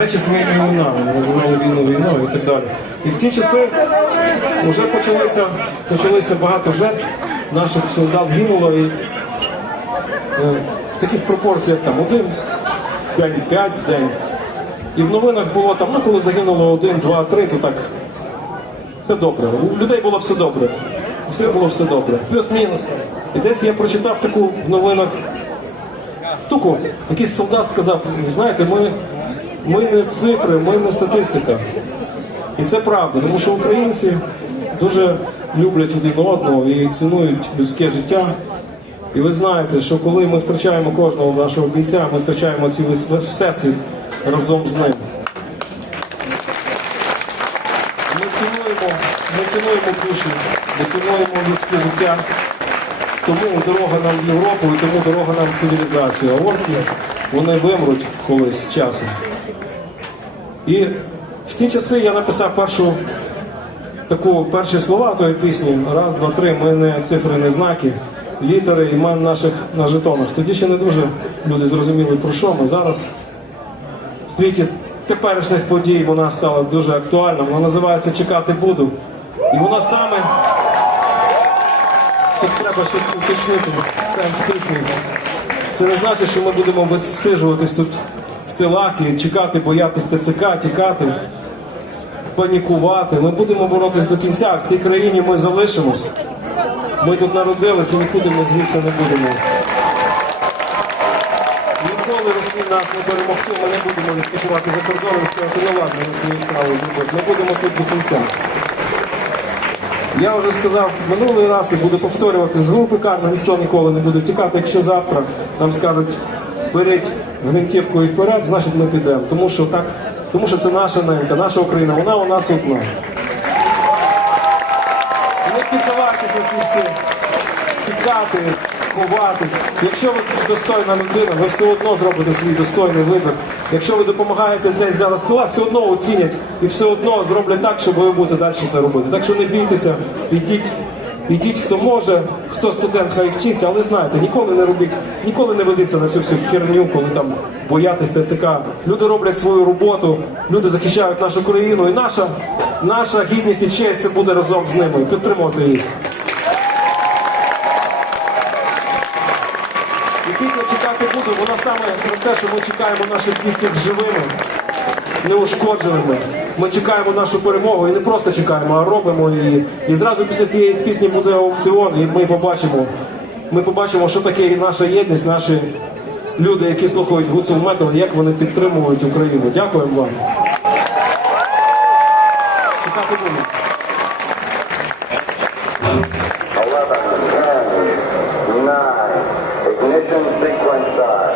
Речі своїми іменами, називали війну війною і так далі. І в ті часи вже почалися, почалися багато жертв наших солдат гинуло і е, в таких пропорціях там один день, п'ять в день. І в новинах було там, ну коли загинуло один, два, три, то так все добре. У людей було все добре. Все було все добре. Плюс-мінус. І десь я прочитав таку в новинах штуку, якийсь солдат сказав, знаєте, ми, ми не цифри, ми не статистика. І це правда, тому що українці дуже люблять один одного і цінують людське життя. І ви знаєте, що коли ми втрачаємо кожного нашого бійця, ми втрачаємо цілий всесвіт разом з ним. Ми цінуємо, ми цінуємо душі, ми цінуємо людське життя. Тому дорога нам в Європу і тому дорога нам в цивілізацію. А орки, вони вимруть колись з часом. І в ті часи я написав першу таку перші слова тої пісні. Раз, два, три. Ми не цифри, не знаки, літери імен наших на жетонах. Тоді ще не дуже люди зрозуміли про що ми зараз. В світі теперішніх подій вона стала дуже актуальна. Вона називається Чекати буду. І вона саме Тут треба ще уточнити сенс пісні. Це не значить, що ми будемо висижуватись тут тилах і чекати, боятись ТЦК, тікати, панікувати. Ми будемо боротись до кінця. В цій країні ми залишимось. Ми тут народилися, нікуди ми звідси не будемо. Ніколи Росії нас не перемогти, ми не будемо відступувати за кордоном, сказати, ну ладно, на свою справу зробити. Ми будемо тут до кінця. Я вже сказав минулий раз і буду повторювати з групи карна ніхто ніколи не буде втікати. Якщо завтра нам скажуть беріть гвинтівку і вперед, значить ми підемо. Тому що так, тому що це наша ненька, наша Україна, вона у нас одна. Не піддавайтеся ці всі тікати, ховатись. Якщо ви достойна людина, ви все одно зробите свій достойний вибір. Якщо ви допомагаєте десь зараз тила, все одно оцінять і все одно зроблять так, щоб ви будете далі це робити. Так що не бійтеся, ідіть. Ідіть, хто може, хто студент, хай вчиться, але знайте, ніколи не робіть, ніколи не ведіться на цю всю херню, коли там боятись ТЦК. Люди роблять свою роботу, люди захищають нашу країну, і наша, наша гідність і честь це буде разом з ними. Підтримувати їх. І після чекати буду, вона саме про те, що ми чекаємо наших близьких живими, неушкодженими. Ми чекаємо нашу перемогу і не просто чекаємо, а робимо її. І зразу після цієї пісні буде аукціон, і ми побачимо. Ми побачимо, що таке і наша єдність, наші люди, які слухають гуцул метал, як вони підтримують Україну. Дякуємо вам. Чекати буду. 11, 10, 9, ignition sequence start.